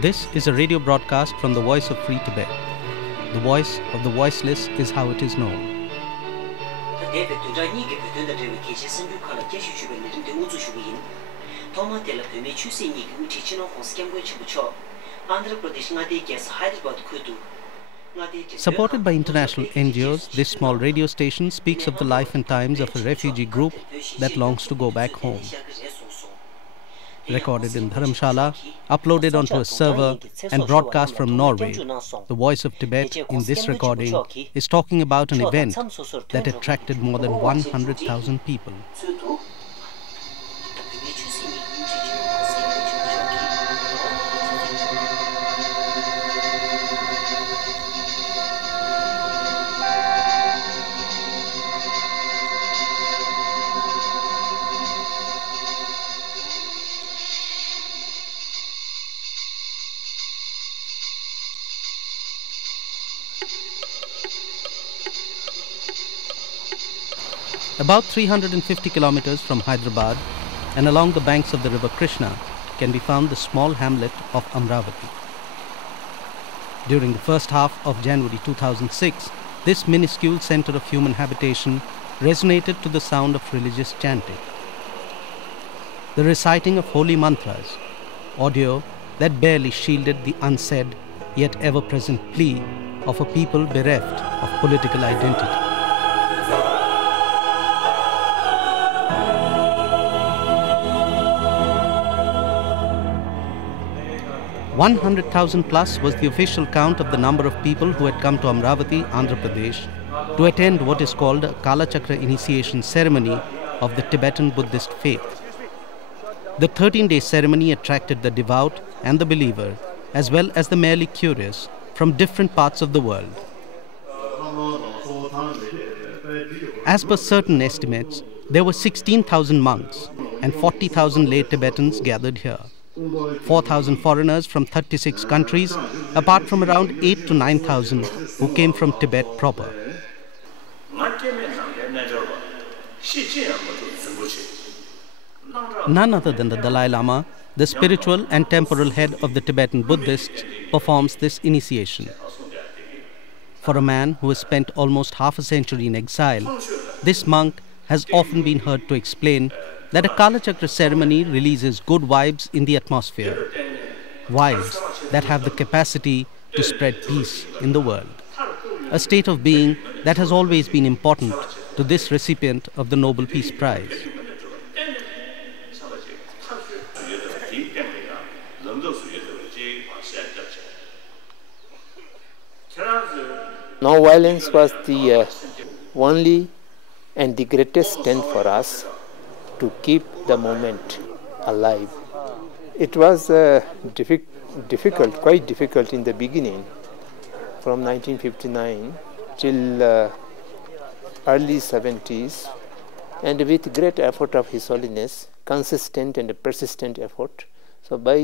This is a radio broadcast from the Voice of Free Tibet. The voice of the voiceless is how it is known. Supported by international NGOs, this small radio station speaks of the life and times of a refugee group that longs to go back home. Recorded in Dharamshala, uploaded onto a server and broadcast from Norway, the Voice of Tibet in this recording is talking about an event that attracted more than 100,000 people. About 350 kilometers from Hyderabad and along the banks of the river Krishna can be found the small hamlet of Amravati. During the first half of January 2006, this minuscule center of human habitation resonated to the sound of religious chanting. The reciting of holy mantras, audio that barely shielded the unsaid yet ever-present plea of a people bereft of political identity. 100,000 plus was the official count of the number of people who had come to Amravati, Andhra Pradesh, to attend what is called a Kalachakra initiation ceremony of the Tibetan Buddhist faith. The 13-day ceremony attracted the devout and the believer, as well as the merely curious, from different parts of the world. As per certain estimates, there were 16,000 monks and 40,000 lay Tibetans gathered here. 4,000 foreigners from 36 countries, apart from around 8 to 9,000 who came from Tibet proper. None other than the Dalai Lama, the spiritual and temporal head of the Tibetan Buddhists, performs this initiation. For a man who has spent almost half a century in exile, this monk has often been heard to explain that a Kalachakra ceremony releases good vibes in the atmosphere, vibes that have the capacity to spread peace in the world, a state of being that has always been important to this recipient of the Nobel Peace Prize. Non-violence was the only and the greatest strength for us to keep the moment alive. It was difficult, quite difficult in the beginning, from 1959 till early 70s, and with great effort of His Holiness, consistent and persistent effort. So by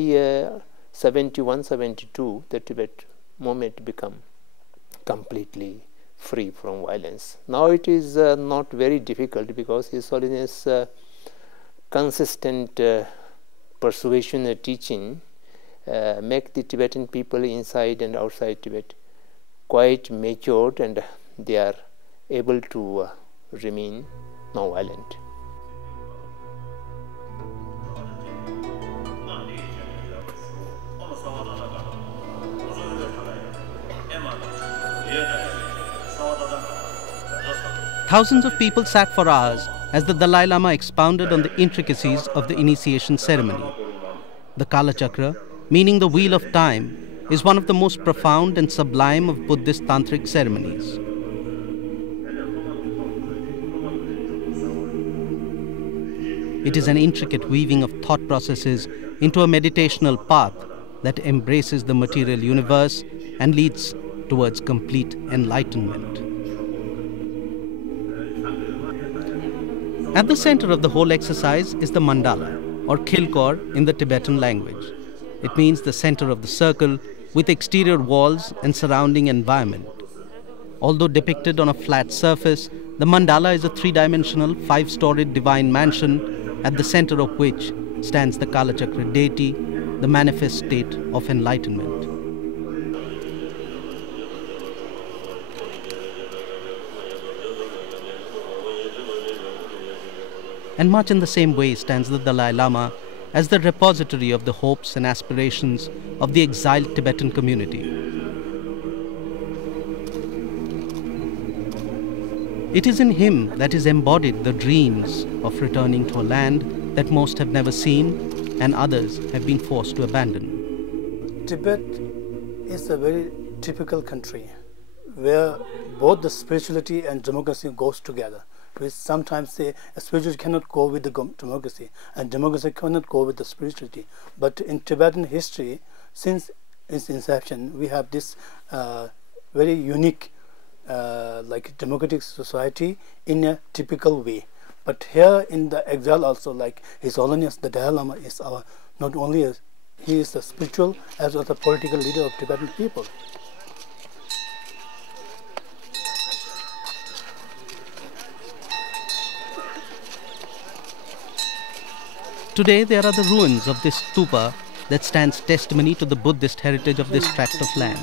71, 72, the Tibet movement became completely free from violence. Now it is not very difficult because His Holiness consistent persuasion and teaching make the Tibetan people inside and outside Tibet quite matured, and they are able to remain non-violent. Thousands of people sat for hours as the Dalai Lama expounded on the intricacies of the initiation ceremony. The Kalachakra, meaning the wheel of time, is one of the most profound and sublime of Buddhist tantric ceremonies. It is an intricate weaving of thought processes into a meditational path that embraces the material universe and leads towards complete enlightenment. At the center of the whole exercise is the mandala, or khilkor in the Tibetan language. It means the center of the circle with exterior walls and surrounding environment. Although depicted on a flat surface, the mandala is a three-dimensional, five-storied divine mansion at the center of which stands the Kalachakra deity, the manifest state of enlightenment. And much in the same way stands the Dalai Lama as the repository of the hopes and aspirations of the exiled Tibetan community. It is in him that is embodied the dreams of returning to a land that most have never seen and others have been forced to abandon. Tibet is a very typical country where both the spirituality and democracy goes together. We sometimes say spirituality cannot go with the democracy and democracy cannot go with the spirituality. But in Tibetan history, since its inception, we have this very unique like democratic society in a typical way. But here in the exile also, like His Holiness the Dalai Lama is our, not only he is the spiritual as well as the political leader of Tibetan people. Today there are the ruins of this stupa that stands testimony to the Buddhist heritage of this tract of land.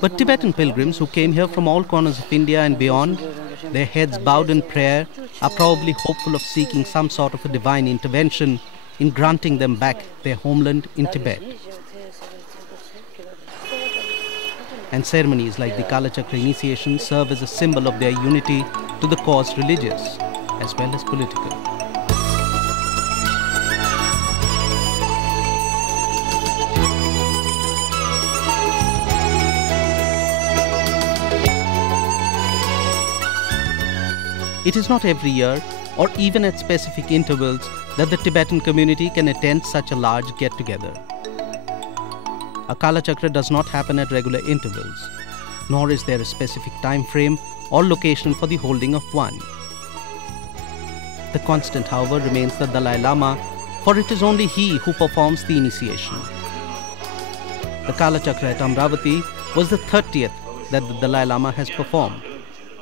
But Tibetan pilgrims who came here from all corners of India and beyond, their heads bowed in prayer, are probably hopeful of seeking some sort of a divine intervention in granting them back their homeland in Tibet. And ceremonies like the Kalachakra initiation serve as a symbol of their unity to the cause religious as well as political. It is not every year or even at specific intervals that the Tibetan community can attend such a large get-together. A Kalachakra does not happen at regular intervals, nor is there a specific time frame or location for the holding of one. The constant, however, remains the Dalai Lama, for it is only he who performs the initiation. The Kalachakra at Amravati was the 30th that the Dalai Lama has performed.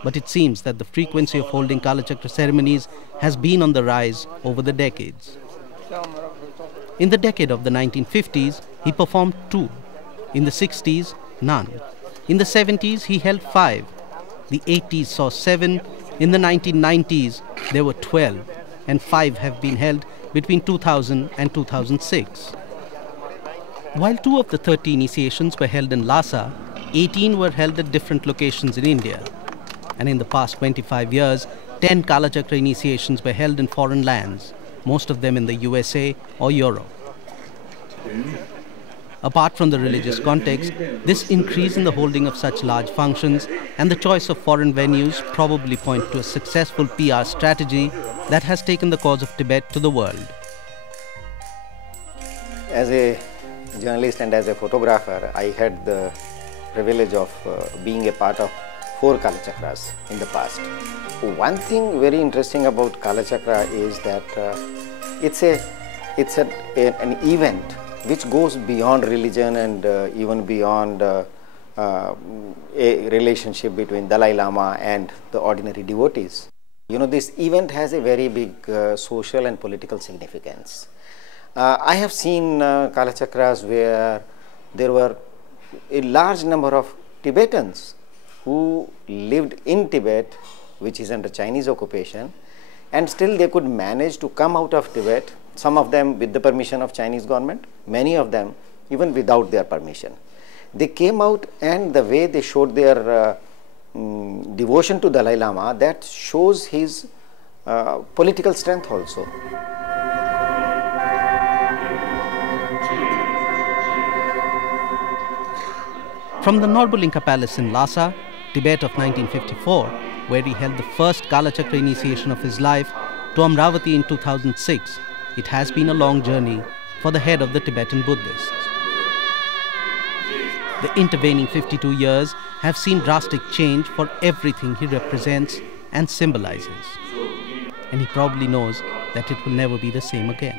But it seems that the frequency of holding Kalachakra ceremonies has been on the rise over the decades. In the decade of the 1950s, he performed 2. In the 60s, none. In the 70s, he held 5. The 80s saw 7. In the 1990s, there were 12. And 5 have been held between 2000 and 2006. While 2 of the 30 initiations were held in Lhasa, 18 were held at different locations in India. And in the past 25 years, 10 Kalachakra initiations were held in foreign lands, most of them in the USA or Europe. Apart from the religious context, this increase in the holding of such large functions and the choice of foreign venues probably point to a successful PR strategy that has taken the cause of Tibet to the world. As a journalist and as a photographer, I had the privilege of being a part of 4 Kalachakras in the past. One thing very interesting about Kalachakra is that it's an event which goes beyond religion and even beyond a relationship between Dalai Lama and the ordinary devotees. You know, this event has a very big social and political significance. I have seen Kalachakras where there were a large number of Tibetans who lived in Tibet, which is under Chinese occupation, and still they could manage to come out of Tibet, some of them with the permission of Chinese government, many of them even without their permission. They came out, and the way they showed their devotion to Dalai Lama, that shows his political strength also. From the Norbulinka Palace in Lhasa, Tibet of 1954, where he held the first Kalachakra initiation of his life, to Amravati in 2006, it has been a long journey for the head of the Tibetan Buddhists. The intervening 52 years have seen drastic change for everything he represents and symbolizes. And he probably knows that it will never be the same again.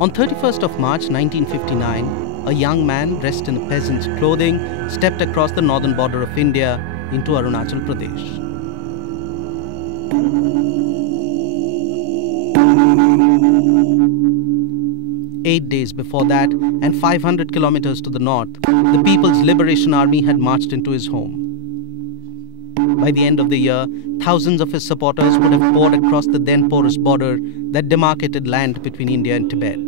On 31st of March 1959, a young man dressed in a peasant's clothing stepped across the northern border of India into Arunachal Pradesh. 8 days before that, and 500 kilometers to the north, the People's Liberation Army had marched into his home. By the end of the year, thousands of his supporters would have poured across the then porous border that demarcated land between India and Tibet.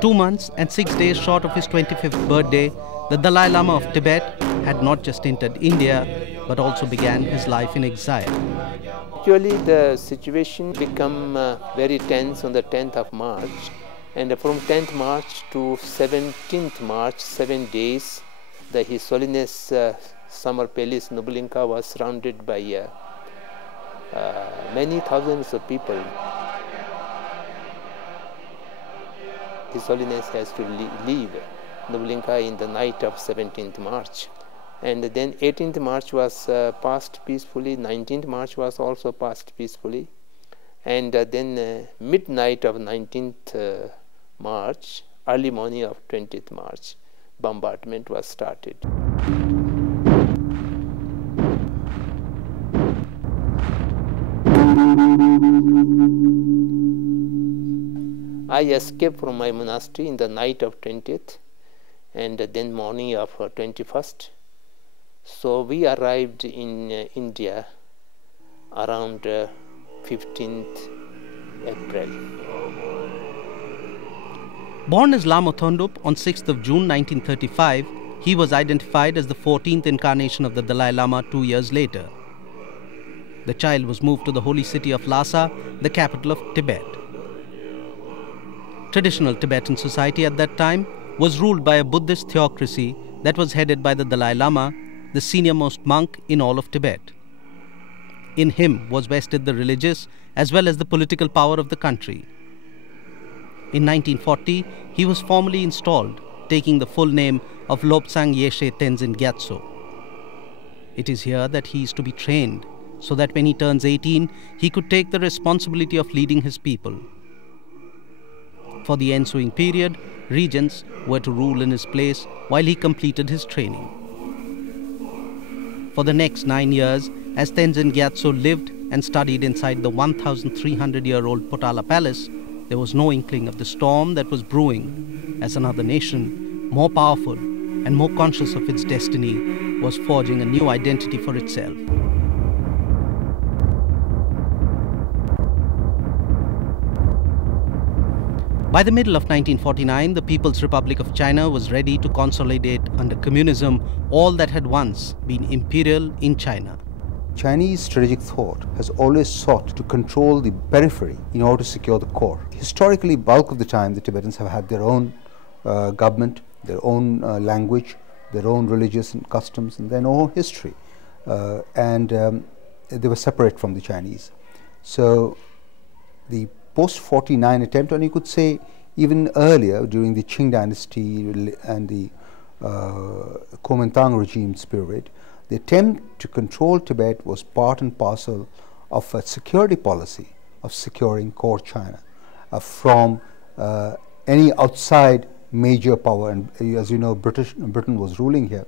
2 months and 6 days short of his 25th birthday, the Dalai Lama of Tibet had not just entered India, but also began his life in exile. Actually, the situation became very tense on the 10th of March, and from 10th March to 17th March, 7 days, His Holiness Summer Palace Nubulinka was surrounded by many thousands of people. His Holiness has to leave Nubulinka in the night of 17th March. And then 18th March was passed peacefully, 19th March was also passed peacefully. And then midnight of 19th March, early morning of 20th March, bombardment was started. I escaped from my monastery in the night of 20th and then morning of 21st. So we arrived in India around 15th April. Born as Lama Thondup on 6th of June 1935, he was identified as the 14th incarnation of the Dalai Lama 2 years later. The child was moved to the holy city of Lhasa, the capital of Tibet. Traditional Tibetan society at that time was ruled by a Buddhist theocracy that was headed by the Dalai Lama, the senior-most monk in all of Tibet. In him was vested the religious as well as the political power of the country. In 1940, he was formally installed, taking the full name of Lobsang Yeshe Tenzin Gyatso. It is here that he is to be trained, so that when he turns 18, he could take the responsibility of leading his people. For the ensuing period, regents were to rule in his place while he completed his training. For the next 9 years, as Tenzin Gyatso lived and studied inside the 1,300-year-old Potala Palace, there was no inkling of the storm that was brewing as another nation, more powerful and more conscious of its destiny, was forging a new identity for itself. By the middle of 1949, the People's Republic of China was ready to consolidate under communism all that had once been imperial in China. Chinese strategic thought has always sought to control the periphery in order to secure the core. Historically, bulk of the time, the Tibetans have had their own government, their own language, their own religious customs, and their own history. They were separate from the Chinese. So the post-49 attempt, and you could say even earlier during the Qing dynasty and the Kuomintang regime's period, the attempt to control Tibet was part and parcel of a security policy of securing core China from any outside major power. And as you know, Britain was ruling here,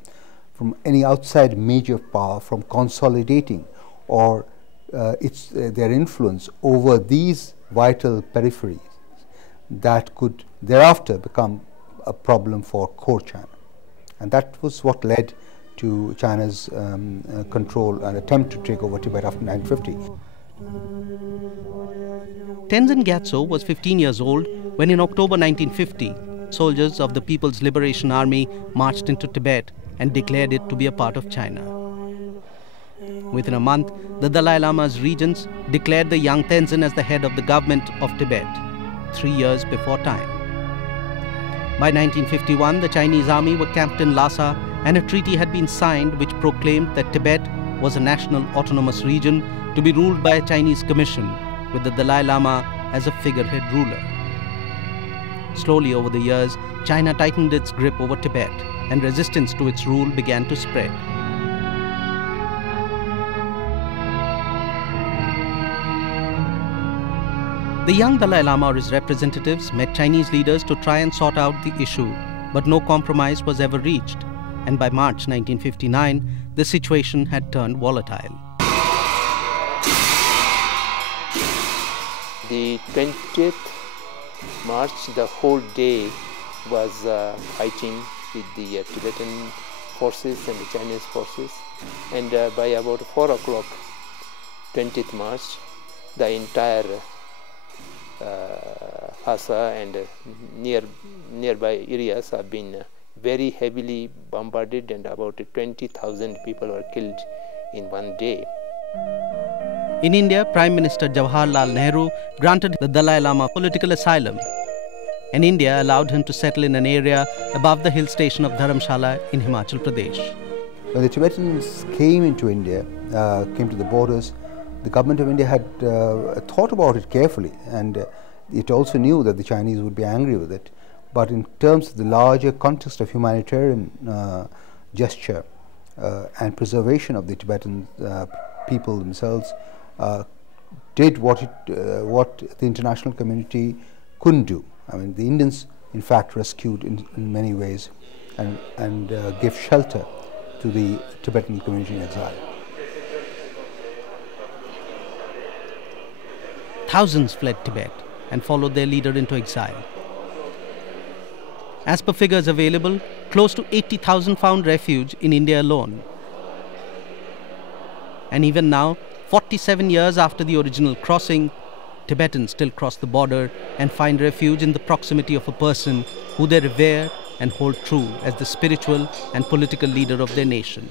from any outside major power, from consolidating or their influence over these vital peripheries that could thereafter become a problem for core China. And that was what led to China's control and attempt to take over Tibet after 1950. Tenzin Gyatso was 15 years old when in October 1950, soldiers of the People's Liberation Army marched into Tibet and declared it to be a part of China. Within a month, the Dalai Lama's regents declared the young Tenzin as the head of the government of Tibet, 3 years before time. By 1951, the Chinese army were camped in Lhasa, and a treaty had been signed which proclaimed that Tibet was a national autonomous region to be ruled by a Chinese commission, with the Dalai Lama as a figurehead ruler. Slowly over the years, China tightened its grip over Tibet, and resistance to its rule began to spread. The young Dalai Lama or his representatives met Chinese leaders to try and sort out the issue, but no compromise was ever reached, and by March 1959, the situation had turned volatile. The 20th March, the whole day was fighting with the Tibetan forces and the Chinese forces, and by about 4 o'clock, 20th March, the entire Lhasa and nearby areas have been very heavily bombarded, and about 20,000 people were killed in one day. In India, Prime Minister Jawaharlal Nehru granted the Dalai Lama political asylum, and India allowed him to settle in an area above the hill station of Dharamshala in Himachal Pradesh. When the Tibetans came into India, came to the borders, the government of India had thought about it carefully, and it also knew that the Chinese would be angry with it. But in terms of the larger context of humanitarian gesture and preservation of the Tibetan people themselves, did what the international community couldn't do. I mean, the Indians, in fact, rescued in many ways and gave shelter to the Tibetan community in exile. Thousands fled Tibet and followed their leader into exile. As per figures available, close to 80,000 found refuge in India alone. And even now, 47 years after the original crossing, Tibetans still cross the border and find refuge in the proximity of a person who they revere and hold true as the spiritual and political leader of their nation.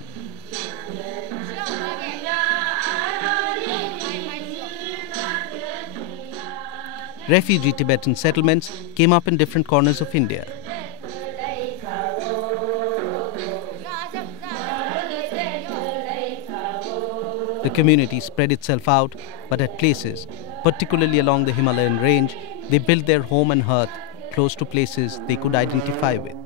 Refugee Tibetan settlements came up in different corners of India. The community spread itself out, but at places, particularly along the Himalayan range, they built their home and hearth close to places they could identify with.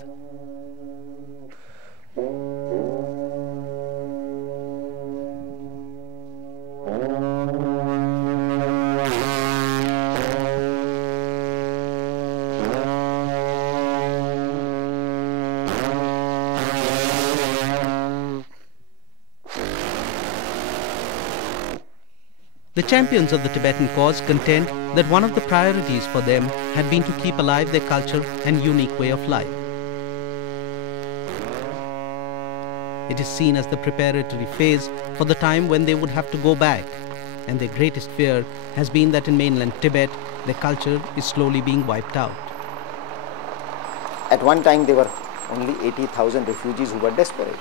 The champions of the Tibetan cause contend that one of the priorities for them had been to keep alive their culture and unique way of life. It is seen as the preparatory phase for the time when they would have to go back, and their greatest fear has been that in mainland Tibet, their culture is slowly being wiped out. At one time, there were only 80,000 refugees who were desperate.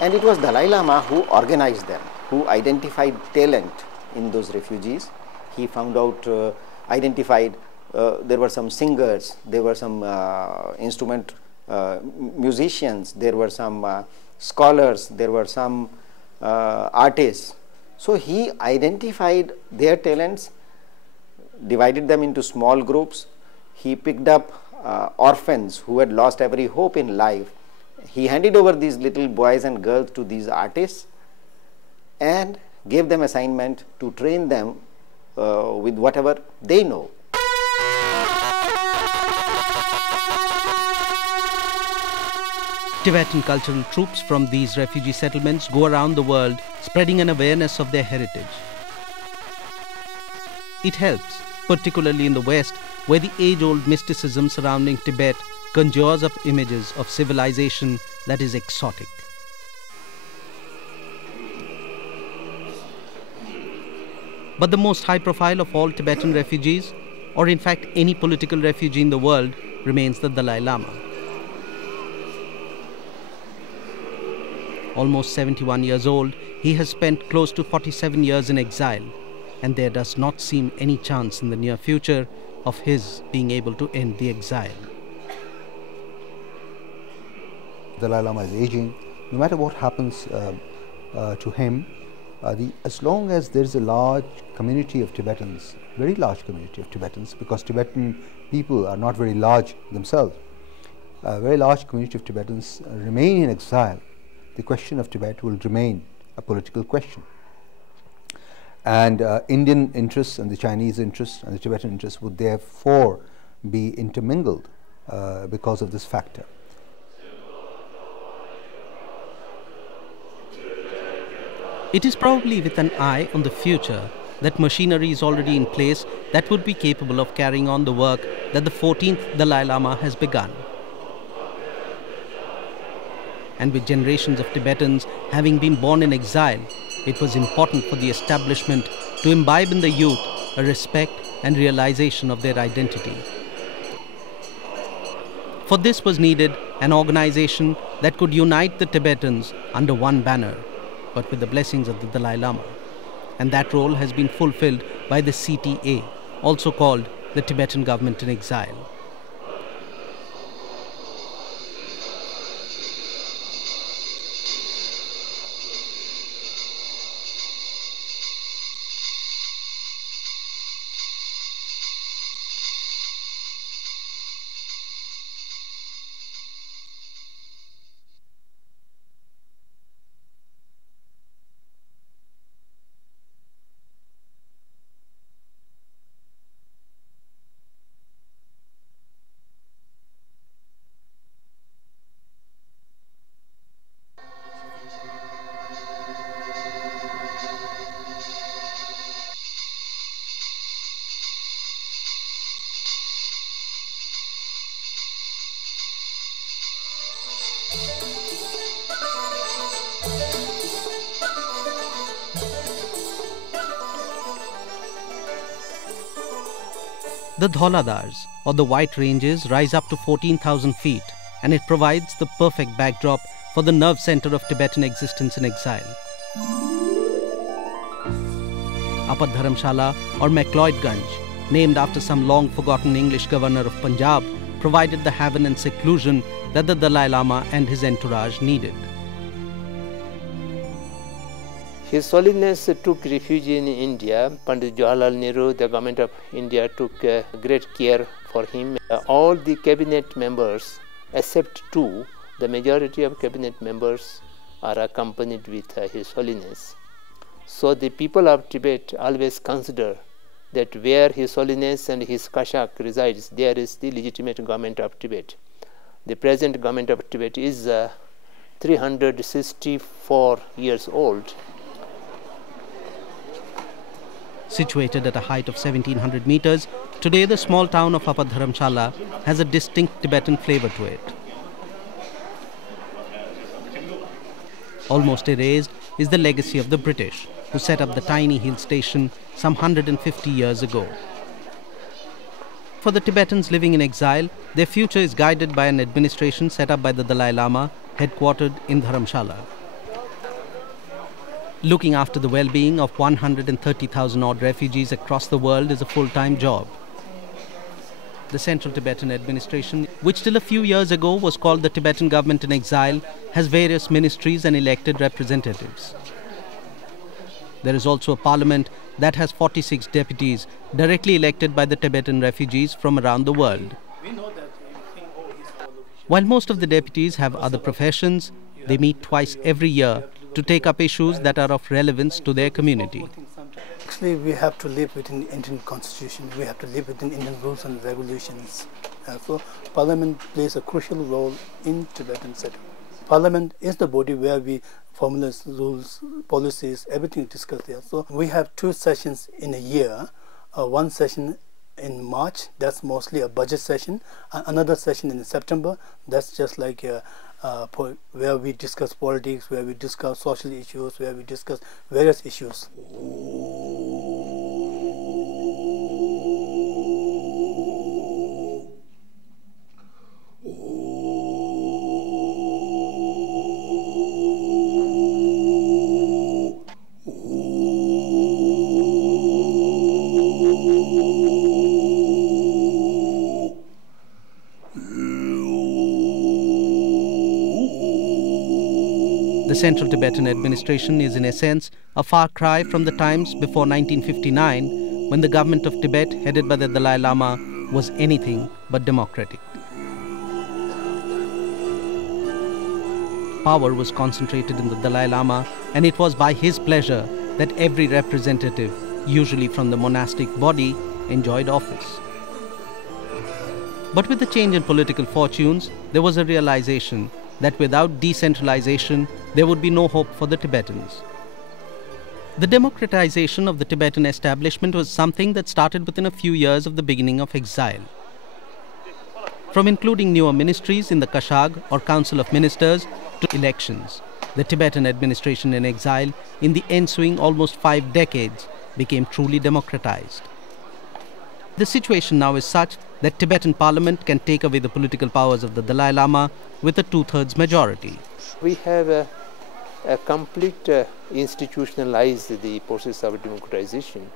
And it was Dalai Lama who organized them, who identified talent in those refugees. He found out, identified, there were some singers, there were some instrument musicians, there were some scholars, there were some artists. So he identified their talents, divided them into small groups. He picked up orphans who had lost every hope in life. He handed over these little boys and girls to these artists and gave them assignment to train them with whatever they know. Tibetan cultural troops from these refugee settlements go around the world spreading an awareness of their heritage. It helps, particularly in the West, where the age-old mysticism surrounding Tibet conjures up images of civilization that is exotic. But the most high-profile of all Tibetan refugees, or in fact any political refugee in the world, remains the Dalai Lama. Almost 71 years old, he has spent close to 47 years in exile, and there does not seem any chance in the near future of his being able to end the exile. Dalai Lama is aging. No matter what happens to him, as long as there is a large community of Tibetans, very large community of Tibetans, because Tibetan people are not very large themselves, a very large community of Tibetans remain in exile, the question of Tibet will remain a political question. And Indian interests and the Chinese interests and the Tibetan interests would therefore be intermingled because of this factor. It is probably with an eye on the future that machinery is already in place that would be capable of carrying on the work that the 14th Dalai Lama has begun. And with generations of Tibetans having been born in exile, it was important for the establishment to imbibe in the youth a respect and realization of their identity. For this was needed an organization that could unite the Tibetans under one banner, but with the blessings of the Dalai Lama. And that role has been fulfilled by the CTA, also called the Tibetan Government in Exile. The Dhauladars, or the White Ranges, rise up to 14,000 feet, and it provides the perfect backdrop for the nerve center of Tibetan existence in exile. Upper Dharamshala, or MacLeod-Ganj, named after some long-forgotten English governor of Punjab, provided the haven and seclusion that the Dalai Lama and his entourage needed. His Holiness took refuge in India. Pandit Jawaharlal Nehru, the government of India, took great care for him. All the cabinet members, except two, the majority of cabinet members are accompanied with His Holiness. So the people of Tibet always consider that where His Holiness and his Kashak resides, there is the legitimate government of Tibet. The present government of Tibet is 364 years old. Situated at a height of 1700 meters, today the small town of Upper Dharamshala has a distinct Tibetan flavor to it. Almost erased is the legacy of the British, who set up the tiny hill station some 150 years ago. For the Tibetans living in exile, their future is guided by an administration set up by the Dalai Lama, headquartered in Dharamshala. Looking after the well-being of 130,000 odd refugees across the world is a full-time job. The Central Tibetan Administration, which till a few years ago was called the Tibetan Government in Exile, has various ministries and elected representatives. There is also a parliament that has 46 deputies directly elected by the Tibetan refugees from around the world. While most of the deputies have other professions, they meet twice every year to take up issues that are of relevance to their community. Actually, we have to live within the Indian constitution. We have to live within Indian rules and regulations. So Parliament plays a crucial role in Tibetan setup. Parliament is the body where we formulate rules, policies, everything discussed there. So we have two sessions in a year. One session in March, that's mostly a budget session. Another session in September, that's just like where we discuss politics, where we discuss social issues, where we discuss various issues. The Central Tibetan Administration is in essence a far cry from the times before 1959, when the government of Tibet, headed by the Dalai Lama, was anything but democratic. Power was concentrated in the Dalai Lama, and it was by his pleasure that every representative, usually from the monastic body, enjoyed office. But with the change in political fortunes, there was a realization that without decentralization, there would be no hope for the Tibetans. The democratization of the Tibetan establishment was something that started within a few years of the beginning of exile. From including newer ministries in the Kashag or Council of Ministers to elections, the Tibetan administration in exile in the ensuing almost 5 decades became truly democratized. The situation now is such that Tibetan parliament can take away the political powers of the Dalai Lama with a 2/3 majority. We have a complete institutionalized the process of democratization,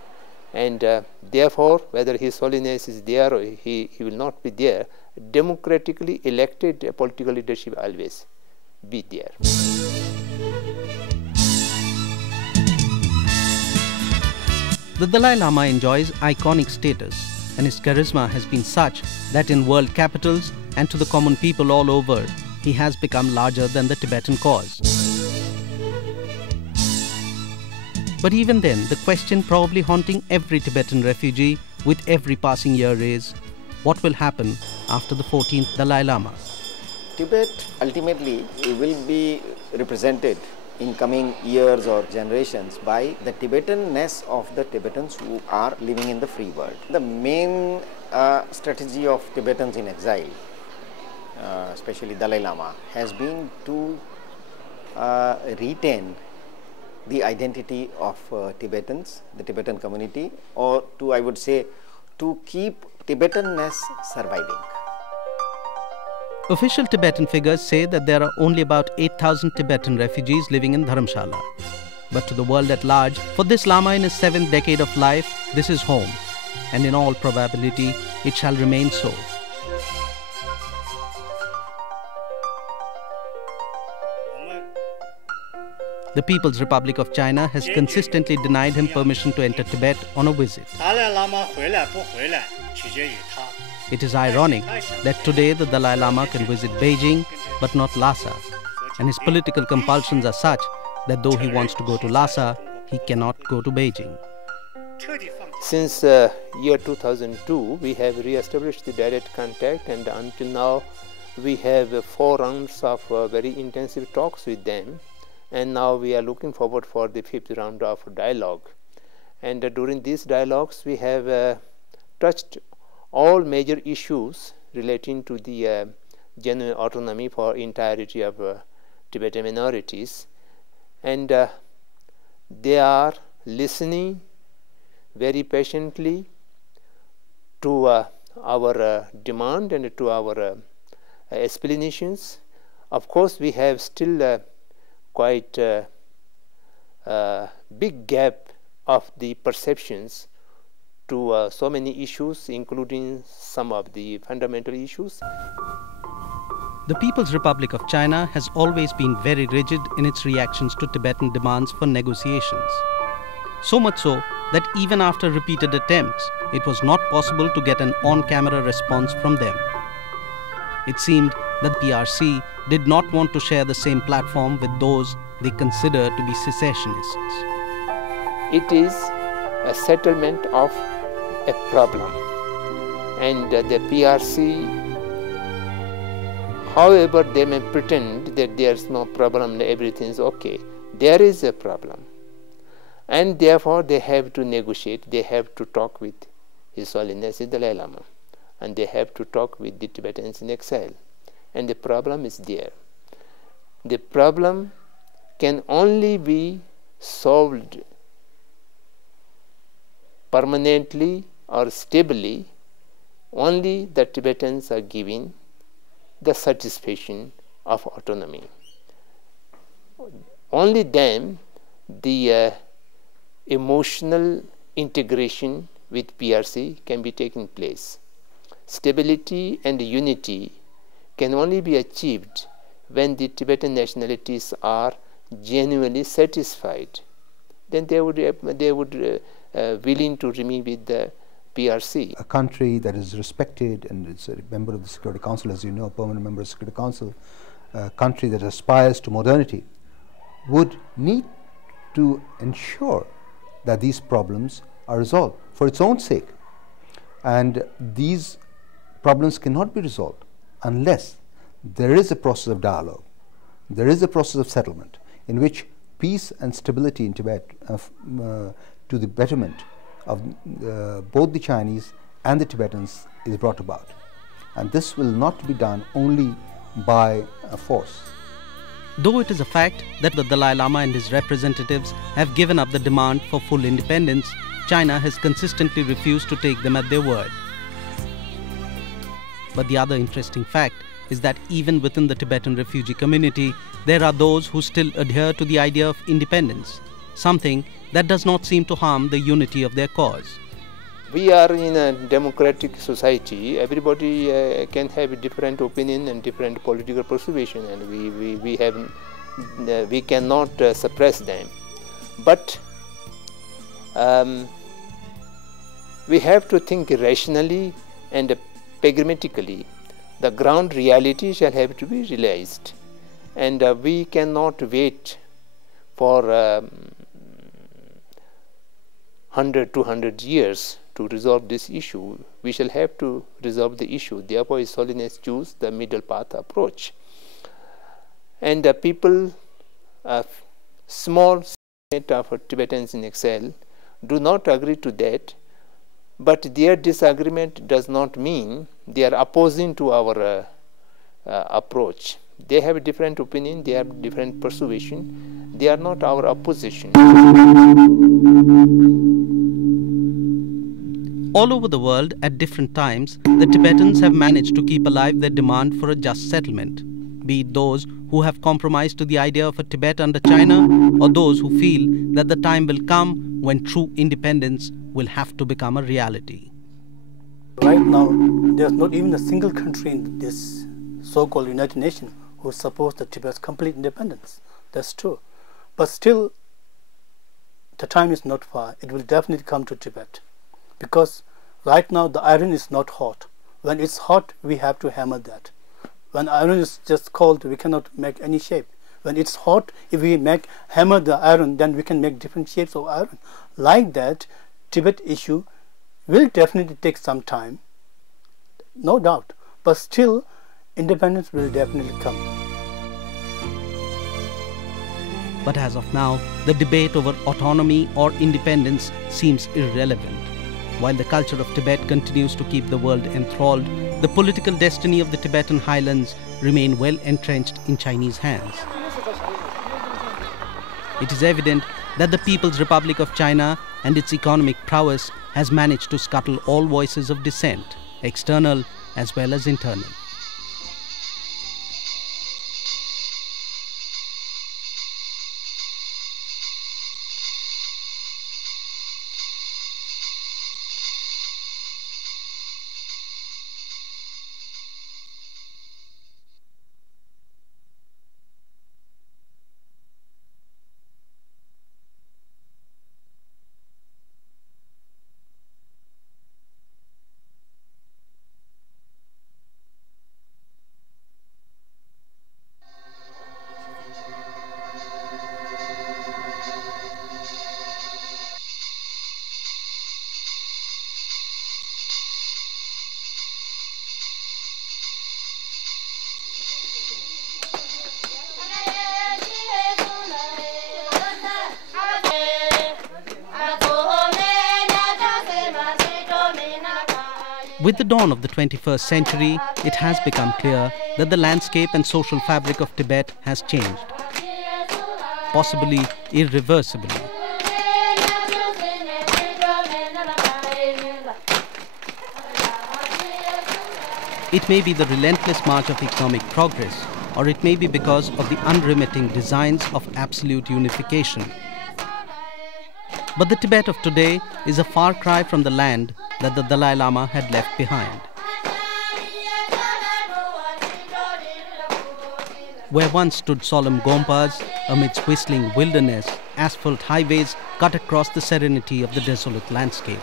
and therefore whether His Holiness is there or he will not be there, democratically elected political leadership always be there. The Dalai Lama enjoys iconic status, and his charisma has been such that in world capitals and to the common people all over, he has become larger than the Tibetan cause. But even then, the question probably haunting every Tibetan refugee with every passing year is, what will happen after the 14th Dalai Lama? Tibet ultimately will be represented in coming years or generations by the Tibetanness of the Tibetans who are living in the free world. The main strategy of Tibetans in exile, especially Dalai Lama, has been to retain the identity of Tibetans, the Tibetan community, or to, I would say, to keep Tibetanness surviving. Official Tibetan figures say that there are only about 8,000 Tibetan refugees living in Dharamshala. But to the world at large, for this Lama in his 7th decade of life, this is home, and in all probability, it shall remain so. The People's Republic of China has consistently denied him permission to enter Tibet on a visit. It is ironic that today the Dalai Lama can visit Beijing but not Lhasa, and his political compulsions are such that though he wants to go to Lhasa, he cannot go to Beijing. Since year 2002, we have re-established the direct contact, and until now we have 4 rounds of very intensive talks with them, and now we are looking forward for the 5th round of dialogue. And during these dialogues we have touched all major issues relating to the genuine autonomy for entirety of Tibetan minorities, and they are listening very patiently to our demand and to our explanations. Of course, we have still quite big gap of the perceptions to so many issues, including some of the fundamental issues. The People's Republic of China has always been very rigid in its reactions to Tibetan demands for negotiations. So much so that even after repeated attempts, it was not possible to get an on-camera response from them. It seemed that the PRC did not want to share the same platform with those they consider to be secessionists. It is a settlement of a problem, and the PRC, however they may pretend that there's no problem and everything is okay, there is a problem, and therefore they have to negotiate, they have to talk with His Holiness the Dalai Lama, and they have to talk with the Tibetans in exile, and the problem is there. The problem can only be solved permanently or stably only the Tibetans are giving the satisfaction of autonomy. Only then the emotional integration with PRC can be taken place. Stability and unity can only be achieved when the Tibetan nationalities are genuinely satisfied. Then they would willing to remain with the PRC. A country that is respected and is a member of the Security Council, as you know, a permanent member of the Security Council, a country that aspires to modernity, would need to ensure that these problems are resolved for its own sake. And these problems cannot be resolved unless there is a process of dialogue, there is a process of settlement in which peace and stability in Tibet to the betterment of both the Chinese and the Tibetans is brought about. And this will not be done only by force. Though it is a fact that the Dalai Lama and his representatives have given up the demand for full independence, China has consistently refused to take them at their word. But the other interesting fact is that even within the Tibetan refugee community, there are those who still adhere to the idea of independence, something that does not seem to harm the unity of their cause. We are in a democratic society. Everybody can have a different opinion and different political persuasion, and we cannot suppress them. But we have to think rationally and pragmatically. The ground reality shall have to be realized, and we cannot wait for 100, 200 years to resolve this issue. We shall have to resolve the issue. Therefore, His Holiness chose the middle path approach. And the people, small segment of Tibetans in exile, do not agree to that, but their disagreement does not mean they are opposing to our approach. They have a different opinion, they have different persuasion, they are not our opposition. All over the world, at different times, the Tibetans have managed to keep alive their demand for a just settlement, be it those who have compromised to the idea of a Tibet under China, or those who feel that the time will come when true independence will have to become a reality. Right now, there's not even a single country in this so-called United Nations who supports the Tibet's complete independence. That's true. But still, the time is not far. It will definitely come to Tibet. Because right now the iron is not hot. When it's hot, we have to hammer that. When iron is just cold, we cannot make any shape. When it's hot, if we hammer the iron, then we can make different shapes of iron. Like that, Tibet issue will definitely take some time, no doubt. But still, independence will definitely come. But as of now, the debate over autonomy or independence seems irrelevant. While the culture of Tibet continues to keep the world enthralled, the political destiny of the Tibetan highlands remain well entrenched in Chinese hands. It is evident that the People's Republic of China and its economic prowess has managed to scuttle all voices of dissent, external as well as internal. With the dawn of the 21st century, it has become clear that the landscape and social fabric of Tibet has changed, possibly irreversibly. It may be the relentless march of economic progress, or it may be because of the unremitting designs of absolute unification. But the Tibet of today is a far cry from the land that the Dalai Lama had left behind. Where once stood solemn gompas, amidst whistling wilderness, asphalt highways cut across the serenity of the desolate landscape.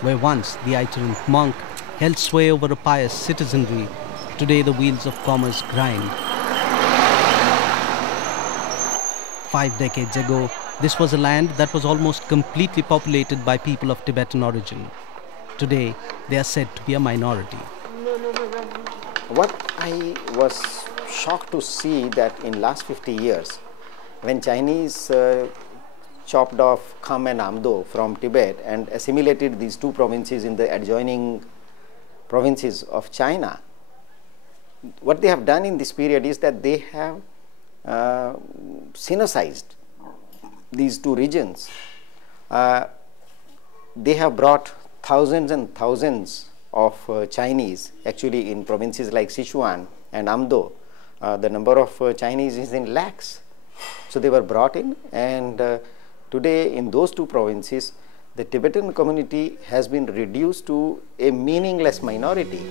Where once the itinerant monk held sway over a pious citizenry, Today the wheels of commerce grind. 5 decades ago, this was a land that was almost completely populated by people of Tibetan origin. Today, they are said to be a minority. What I was shocked to see that in last 50 years, when Chinese chopped off Kham and Amdo from Tibet and assimilated these two provinces in the adjoining provinces of China, what they have done in this period is that they have synergized these two regions. They have brought thousands and thousands of Chinese, actually in provinces like Sichuan and Amdo. The number of Chinese is in lakhs. So they were brought in, and today in those two provinces, the Tibetan community has been reduced to a meaningless minority.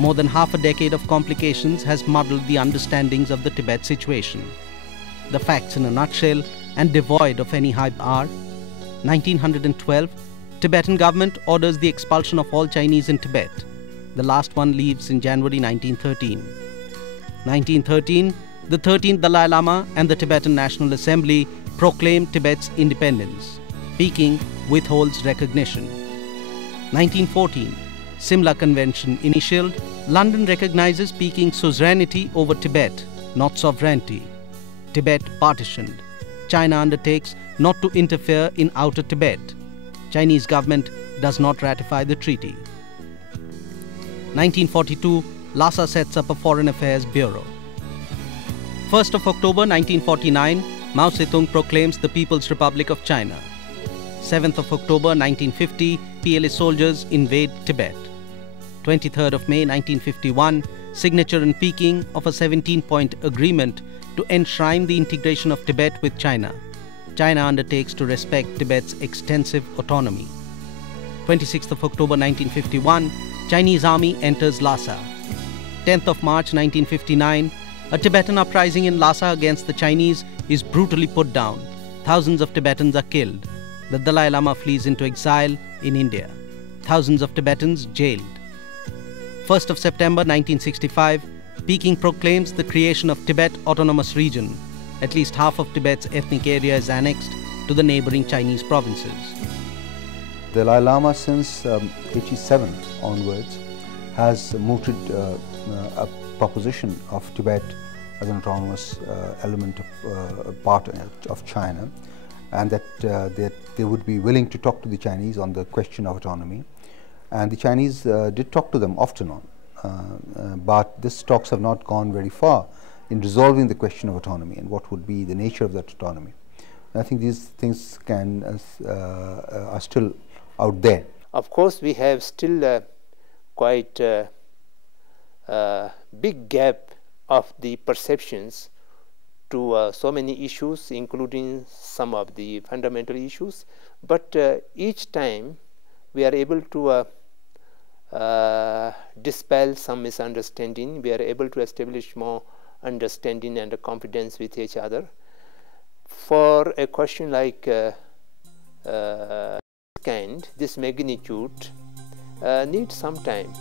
More than half a decade of complications has muddled the understandings of the Tibet situation. The facts in a nutshell and devoid of any hype are: 1912, Tibetan government orders the expulsion of all Chinese in Tibet. The last one leaves in January 1913. 1913, the 13th Dalai Lama and the Tibetan National Assembly proclaim Tibet's independence. Peking withholds recognition. 1914, Simla Convention initialed. London recognizes Peking's suzerainty over Tibet, not sovereignty. Tibet partitioned. China undertakes not to interfere in outer Tibet. Chinese government does not ratify the treaty. 1942, Lhasa sets up a Foreign Affairs Bureau. 1st of October 1949, Mao Zedong proclaims the People's Republic of China. 7th of October 1950, PLA soldiers invade Tibet. 23rd of May 1951, signature in Peking of a 17-point agreement to enshrine the integration of Tibet with China. China undertakes to respect Tibet's extensive autonomy. 26th of October 1951, Chinese army enters Lhasa. 10th of March 1959, a Tibetan uprising in Lhasa against the Chinese is brutally put down. Thousands of Tibetans are killed. The Dalai Lama flees into exile in India. Thousands of Tibetans jailed. 1st of September 1965, Peking proclaims the creation of Tibet Autonomous Region. At least half of Tibet's ethnic area is annexed to the neighboring Chinese provinces. The Dalai Lama since 87 onwards has mooted a proposition of Tibet as an autonomous element of part of China, and that they would be willing to talk to the Chinese on the question of autonomy. And the Chinese did talk to them often on, but these talks have not gone very far in resolving the question of autonomy and what would be the nature of that autonomy. And I think these things are still out there. Of course, we have still quite a big gap of the perceptions to so many issues, including some of the fundamental issues. But each time we are able to dispel some misunderstanding. We are able to establish more understanding and confidence with each other. For a question like this magnitude needs some time.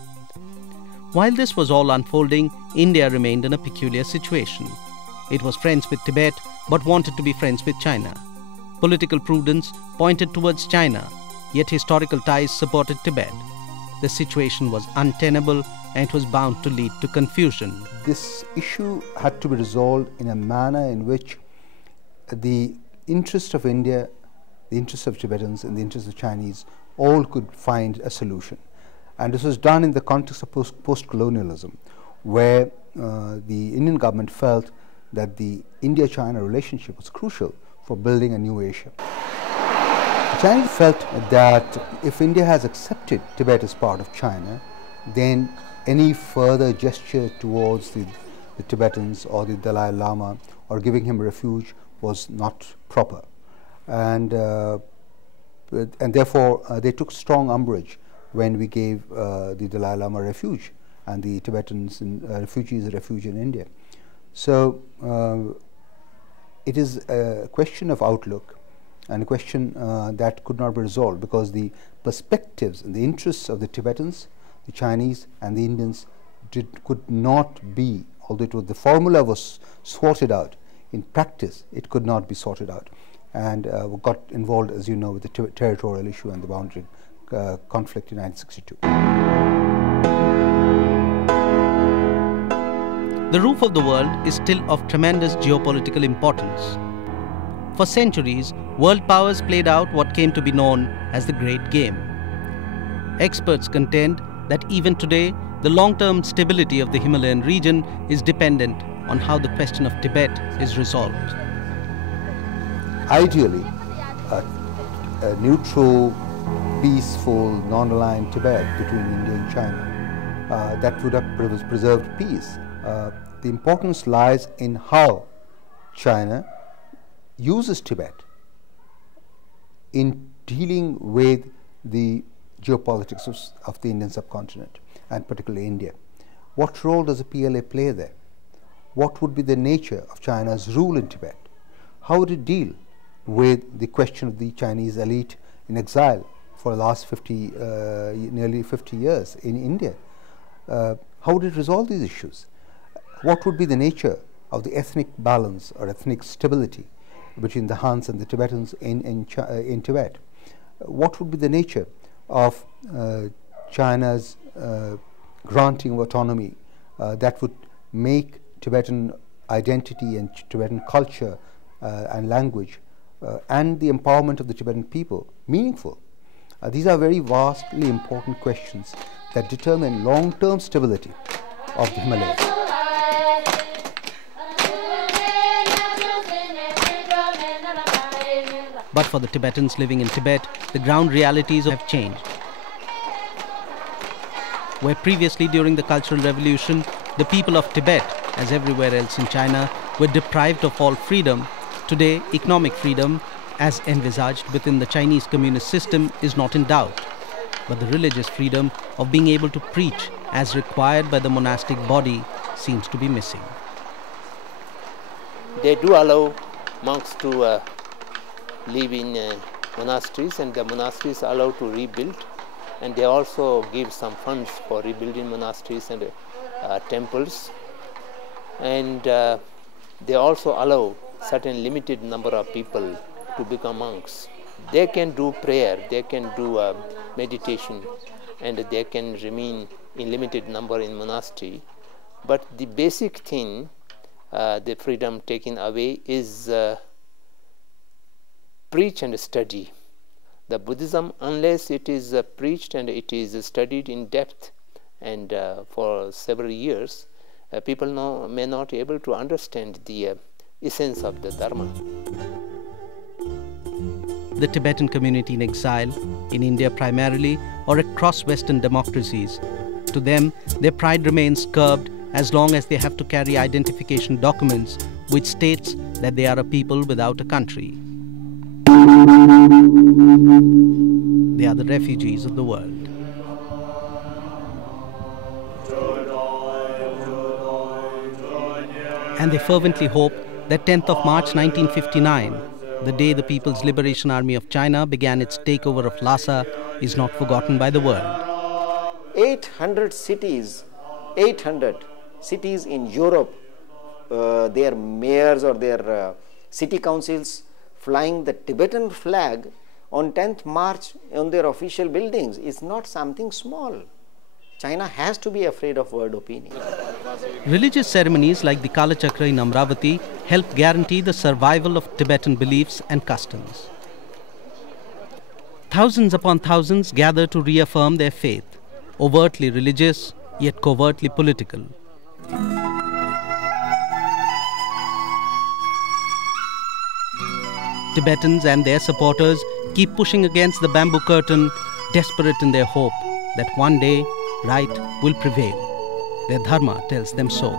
While this was all unfolding, India remained in a peculiar situation. It was friends with Tibet but wanted to be friends with China. Political prudence pointed towards China, yet historical ties supported Tibet. The situation was untenable and it was bound to lead to confusion. This issue had to be resolved in a manner in which the interest of India, the interest of Tibetans and the interest of Chinese all could find a solution. And this was done in the context of post-colonialism, where the Indian government felt that the India-China relationship was crucial for building a new Asia. The Chinese felt that if India has accepted Tibet as part of China, then any further gesture towards the Tibetans or the Dalai Lama or giving him refuge was not proper. And therefore they took strong umbrage when we gave the Dalai Lama refuge and the Tibetans and refugees refuge in India. So it is a question of outlook, and a question that could not be resolved because the perspectives and the interests of the Tibetans, the Chinese and the Indians could not be, although the formula was sorted out, in practice it could not be sorted out, and we got involved, as you know, with the territorial issue and the boundary conflict in 1962. The roof of the world is still of tremendous geopolitical importance. For centuries, world powers played out what came to be known as the Great Game. Experts contend that even today, the long-term stability of the Himalayan region is dependent on how the question of Tibet is resolved. Ideally, a neutral, peaceful, non-aligned Tibet between India and China, that would have preserved peace. The importance lies in how China uses Tibet in dealing with the geopolitics of the Indian subcontinent, and particularly India. What role does the PLA play there? What would be the nature of China's rule in Tibet? How would it deal with the question of the Chinese elite in exile for the last nearly 50 years in India? How would it resolve these issues? What would be the nature of the ethnic balance or ethnic stability between the Hans and the Tibetans in Tibet? What would be the nature of China's granting of autonomy that would make Tibetan identity and Tibetan culture and language and the empowerment of the Tibetan people meaningful? These are very vastly important questions that determine long-term stability of the Himalayas. But for the Tibetans living in Tibet, the ground realities have changed. Where previously during the Cultural Revolution, the people of Tibet, as everywhere else in China, were deprived of all freedom, today economic freedom, as envisaged within the Chinese communist system, is not in doubt. But the religious freedom of being able to preach as required by the monastic body seems to be missing. They do allow monks to live in monasteries, and the monasteries are allowed to rebuild, and they also give some funds for rebuilding monasteries and temples, and they also allow certain limited number of people to become monks. They can do prayer, they can do meditation, and they can remain in limited number in monastery, but the basic thing, the freedom taken away, is preach and study. The Buddhism, unless it is preached and it is studied in depth and for several years, people may not be able to understand the essence of the Dharma. The Tibetan community in exile, in India primarily, or across Western democracies, to them, their pride remains curbed as long as they have to carry identification documents which states that they are a people without a country. They are the refugees of the world. And they fervently hope that 10th of March 1959, the day the People's Liberation Army of China began its takeover of Lhasa, is not forgotten by the world. 800 cities in Europe, their mayors or their city councils flying the Tibetan flag on 10th March on their official buildings is not something small. China has to be afraid of world opinion. Religious ceremonies like the Kalachakra in Amravati help guarantee the survival of Tibetan beliefs and customs. Thousands upon thousands gather to reaffirm their faith, overtly religious yet covertly political. Tibetans and their supporters keep pushing against the bamboo curtain, desperate in their hope that one day right will prevail. Their dharma tells them so.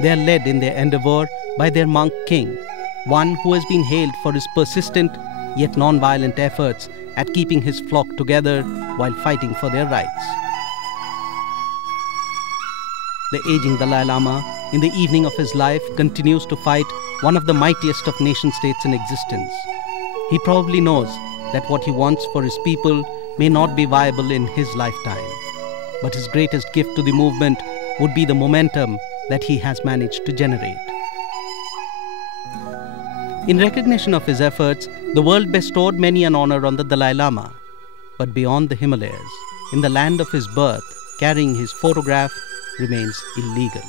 They are led in their endeavor by their monk king, one who has been hailed for his persistent yet non-violent efforts at keeping his flock together while fighting for their rights. The aging Dalai Lama, in the evening of his life, continues to fight one of the mightiest of nation-states in existence. He probably knows that what he wants for his people may not be viable in his lifetime, but his greatest gift to the movement would be the momentum that he has managed to generate. In recognition of his efforts, the world bestowed many an honor on the Dalai Lama. But beyond the Himalayas, in the land of his birth, carrying his photograph remains illegal.